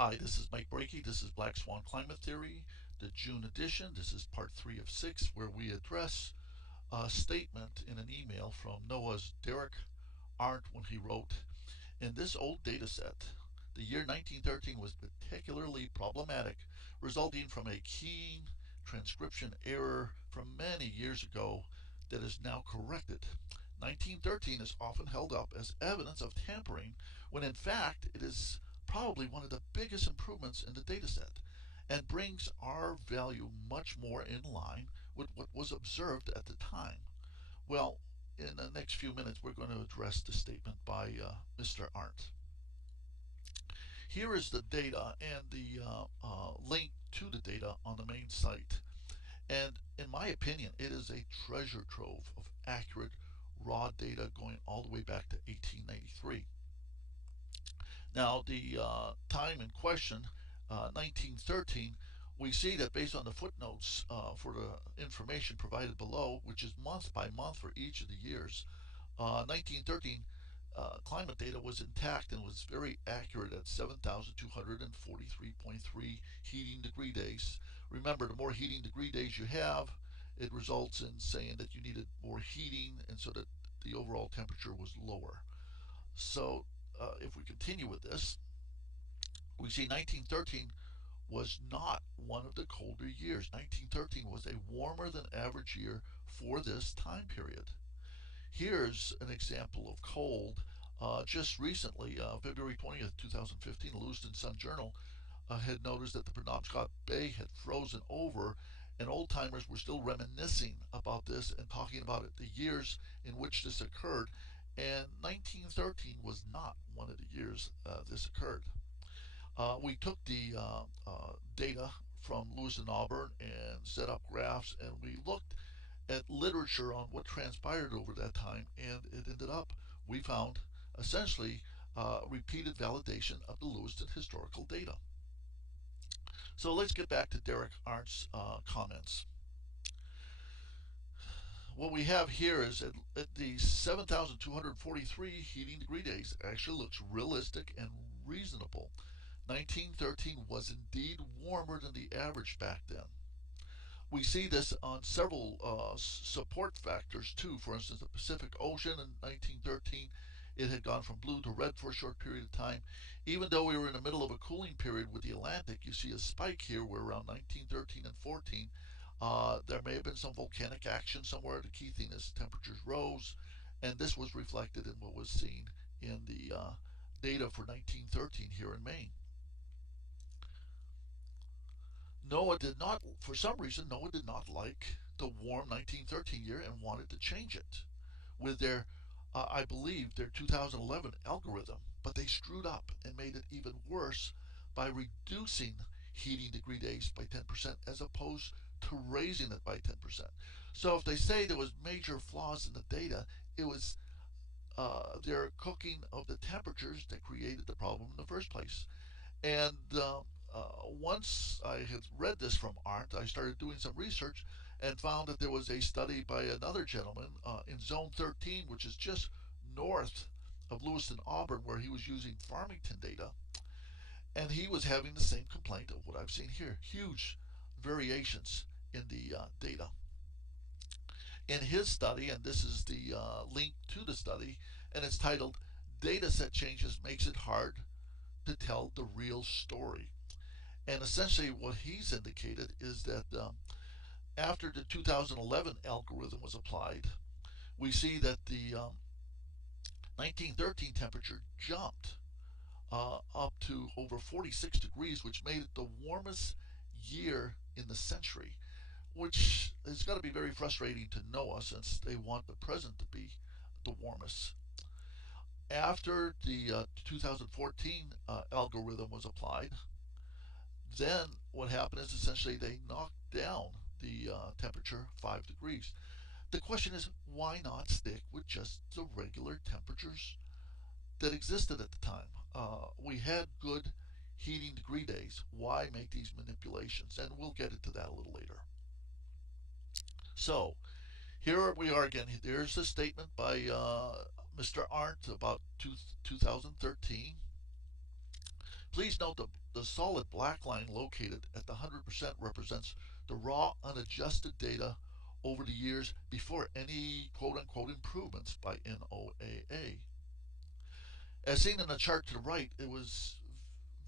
Hi, this is Mike Brakey. This is Black Swan Climate Theory, the June edition. This is part 3 of 6, where we address a statement in an email from NOAA's Derek Arndt when he wrote, "In this old data set, the year 1913 was particularly problematic, resulting from a keen transcription error from many years ago that is now corrected. 1913 is often held up as evidence of tampering when in fact it is probably one of the biggest improvements in the dataset and brings our value much more in line with what was observed at the time." Well, in the next few minutes, we're going to address the statement by Mr. Arndt. Here is the data and the link to the data on the main site. And in my opinion, it is a treasure trove of accurate raw data going all the way back to 1893. Now, the time in question, 1913, we see that based on the footnotes for the information provided below, which is month by month for each of the years, 1913 climate data was intact and was very accurate at 7,243.3 heating degree days. Remember, the more heating degree days you have, it results in saying that you needed more heating, and so that the overall temperature was lower. So if we continue with this, we see 1913 was not one of the colder years. 1913 was a warmer than average year for this time period. Here's an example of cold. Just recently, February 20th, 2015, the Lewiston Sun Journal had noticed that the Penobscot Bay had frozen over, and old timers were still reminiscing about this and talking about it, the years in which this occurred. And 1913 was not one of the years this occurred. We took the data from Lewis and Auburn and set up graphs, and we looked at literature on what transpired over that time, and it ended up, we found essentially repeated validation of the Lewiston historical data. So let's get back to Derek Arndt's comments. What we have here is at the 7,243 heating degree days actually looks realistic and reasonable. 1913 was indeed warmer than the average back then. We see this on several support factors too. For instance, the Pacific Ocean in 1913, it had gone from blue to red for a short period of time. Even though we were in the middle of a cooling period with the Atlantic, you see a spike here where around 1913 and 14, there may have been some volcanic action somewhere. The key thing is temperatures rose, and this was reflected in what was seen in the data for 1913 here in Maine. NOAA did not, for some reason, NOAA did not like the warm 1913 year and wanted to change it with their, I believe, their 2011 algorithm. But they screwed up and made it even worse by reducing heating degree days by 10% as opposed to raising it by 10%. So if they say there was major flaws in the data, it was their cooking of the temperatures that created the problem in the first place. And once I had read this from Arndt, I started doing some research and found that there was a study by another gentleman in Zone 13, which is just north of Lewiston, Auburn, where he was using Farmington data. And he was having the same complaint of what I've seen here, huge variations in the data. In his study, and this is the link to the study, and it's titled "Data Set Changes Makes It Hard to Tell the Real Story." And essentially what he's indicated is that after the 2011 algorithm was applied, we see that the 1913 temperature jumped up to over 46 degrees, which made it the warmest year in the century, which is going to be very frustrating to NOAA since they want the present to be the warmest. After the 2014 algorithm was applied, then what happened is essentially they knocked down the temperature 5 degrees. The question is, why not stick with just the regular temperatures that existed at the time? We had good heating degree days. Why make these manipulations? And we'll get into that a little later. So here we are again. There's a statement by Mr. Arndt about 2013. Please note the solid black line located at the 100% represents the raw unadjusted data over the years before any quote-unquote improvements by NOAA. As seen in the chart to the right, it was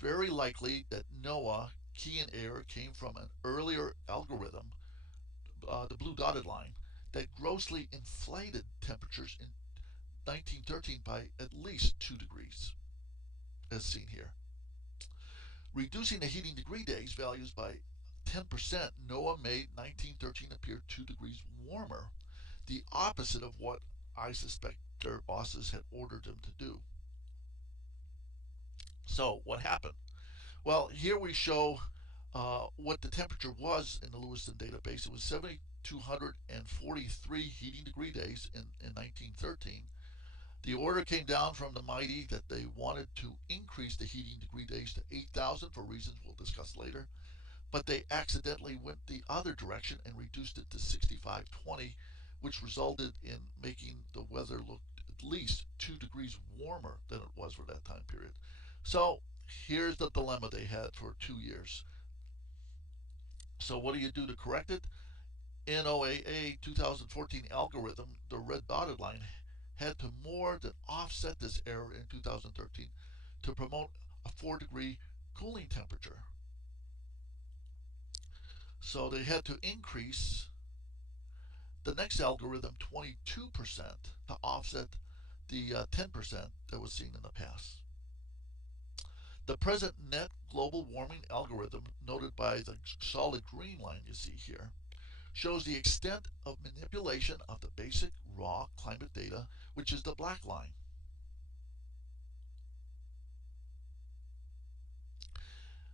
very likely that NOAA key and error came from an earlier algorithm, the blue dotted line, that grossly inflated temperatures in 1913 by at least 2 degrees, as seen here. Reducing the heating degree days values by 10%, NOAA made 1913 appear 2 degrees warmer, the opposite of what I suspect their bosses had ordered them to do. So, what happened? Well, here we show what the temperature was in the Lewiston database. It was 7,243 heating degree days in 1913. The order came down from the mighty that they wanted to increase the heating degree days to 8,000 for reasons we'll discuss later, but they accidentally went the other direction and reduced it to 6,520, which resulted in making the weather look at least 2 degrees warmer than it was for that time period. So here's the dilemma they had for 2 years. So what do you do to correct it? NOAA 2014 algorithm, the red dotted line, had to more than offset this error in 2013 to promote a 4-degree cooling temperature. So they had to increase the next algorithm 22% to offset the 10% that was seen in the past. The present net global warming algorithm, noted by the solid green line you see here, shows the extent of manipulation of the basic raw climate data, which is the black line.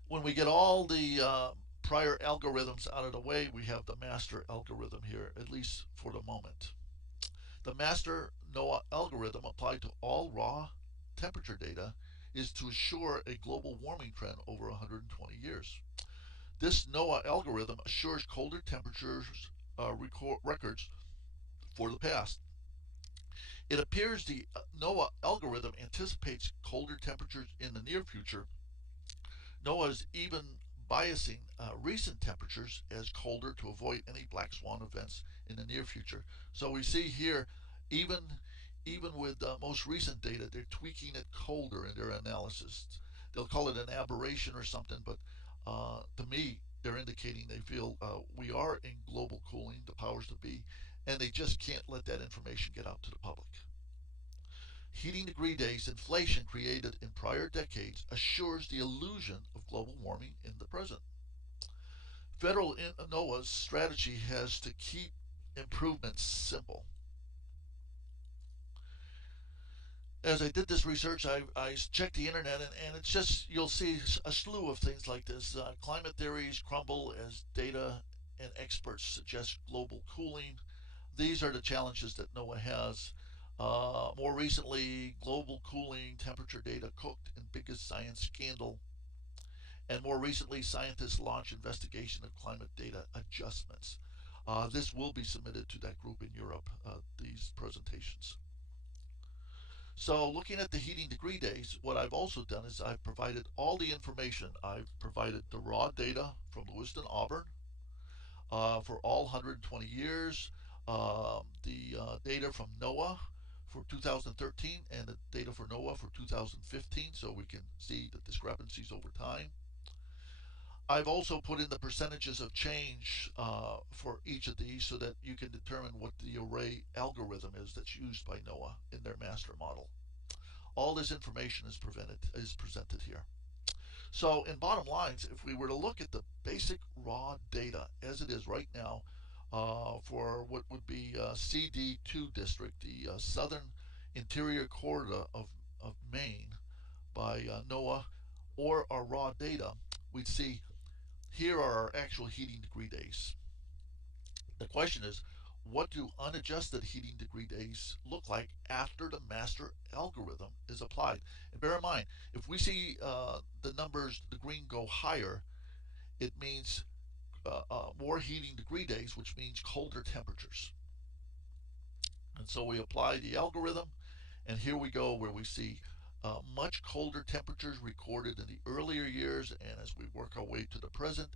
When we get all the prior algorithms out of the way, we have the master algorithm here, at least for the moment. The master NOAA algorithm applied to all raw temperature data is to assure a global warming trend over 120 years. This NOAA algorithm assures colder temperatures records for the past. It appears the NOAA algorithm anticipates colder temperatures in the near future. NOAA is even biasing recent temperatures as colder to avoid any black swan events in the near future. So we see here, even with most recent data, they're tweaking it colder in their analysis. They'll call it an aberration or something, but to me, they're indicating they feel we are in global cooling, the powers that be, and they just can't let that information get out to the public. Heating degree days inflation created in prior decades assures the illusion of global warming in the present. Federal NOAA's strategy has to keep improvements simple. As I did this research, I checked the internet, and it's just, you'll see a slew of things like this. Climate theories crumble as data and experts suggest global cooling. These are the challenges that NOAA has. More recently, global cooling temperature data cooked in biggest science scandal. And more recently, scientists launched investigation of climate data adjustments. This will be submitted to that group in Europe, these presentations. So looking at the heating degree days, what I've also done is I've provided all the information. I've provided the raw data from Lewiston, Auburn, for all 120 years, the data from NOAA for 2013, and the data for NOAA for 2015, so we can see the discrepancies over time. I've also put in the percentages of change for each of these so that you can determine what the array algorithm is that's used by NOAA in their master model. All this information is presented here. So in bottom lines, if we were to look at the basic raw data as it is right now for what would be CD2 district, the southern interior corridor of Maine by NOAA, or our raw data, we'd see here are our actual heating degree days. The question is, what do unadjusted heating degree days look like after the master algorithm is applied? And bear in mind, if we see the numbers, the green go higher, it means more heating degree days, which means colder temperatures. And so we apply the algorithm, and here we go where we see much colder temperatures recorded in the earlier years, and as we work our way to the present,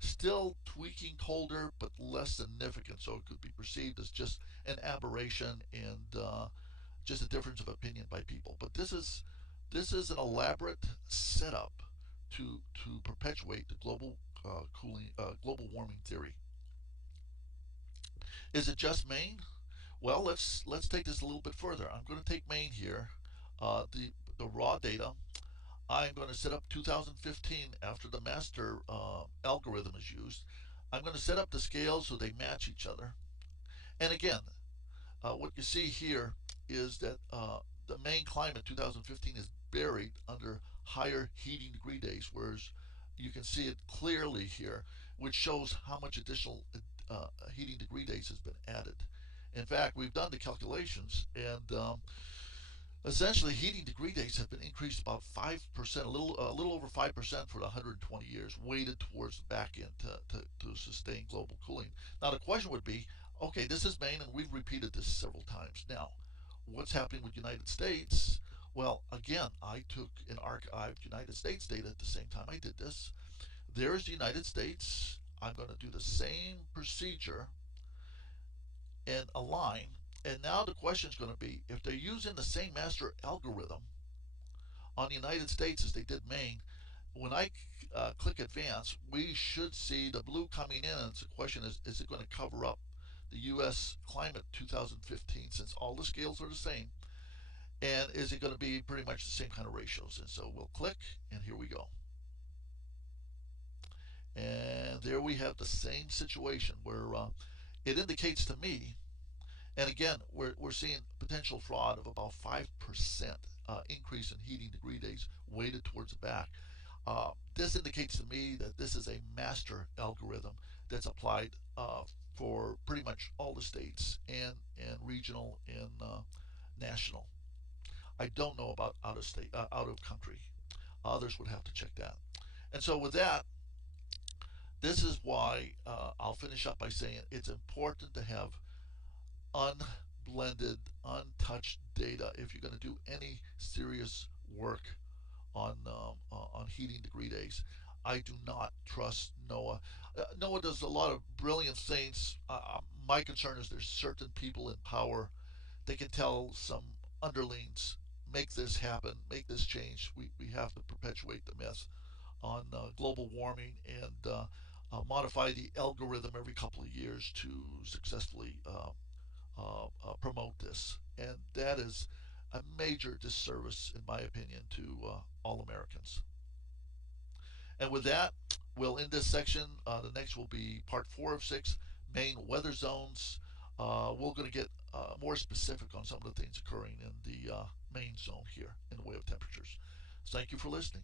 still tweaking colder but less significant, so it could be perceived as just an aberration and just a difference of opinion by people. But this is an elaborate setup to perpetuate the global warming theory. Is it just Maine? Well, let's take this a little bit further. I'm going to take Maine here, the raw data. I'm going to set up 2015 after the master algorithm is used. I'm going to set up the scales so they match each other. And again, what you see here is that the Maine climate 2015 is buried under higher heating degree days, whereas you can see it clearly here, which shows how much additional heating degree days has been added. In fact, we've done the calculations, and essentially, heating degree days have been increased about 5%, a little over 5% for the 120 years, weighted towards the back end to sustain global cooling. Now, the question would be, okay, this is Maine, and we've repeated this several times. Now, what's happening with the United States? Well, again, I took and archived United States data at the same time I did this. There's the United States. I'm going to do the same procedure and align. And now the question is going to be, if they're using the same master algorithm on the United States as they did Maine, when I click advance, we should see the blue coming in. And the question is it going to cover up the U.S. climate 2015 since all the scales are the same? And is it going to be pretty much the same kind of ratios? And so we'll click, and here we go. And there we have the same situation where it indicates to me. And again, we're seeing potential fraud of about 5% increase in heating degree days weighted towards the back. This indicates to me that this is a master algorithm that's applied for pretty much all the states and regional and national. I don't know about out of state, out of country. Others would have to check that. And so with that, this is why I'll finish up by saying it's important to have unblended, untouched data if you're going to do any serious work on heating degree days. I do not trust NOAA. NOAA does a lot of brilliant things. My concern is there's certain people in power. They can tell some underlings, make this happen, make this change. We have to perpetuate the myth on global warming and modify the algorithm every couple of years to successfully promote this. And that is a major disservice, in my opinion, to all Americans. And with that, we'll end this section. The next will be part 4 of 6, Maine weather zones. We're going to get more specific on some of the things occurring in the Maine zone here in the way of temperatures. So thank you for listening.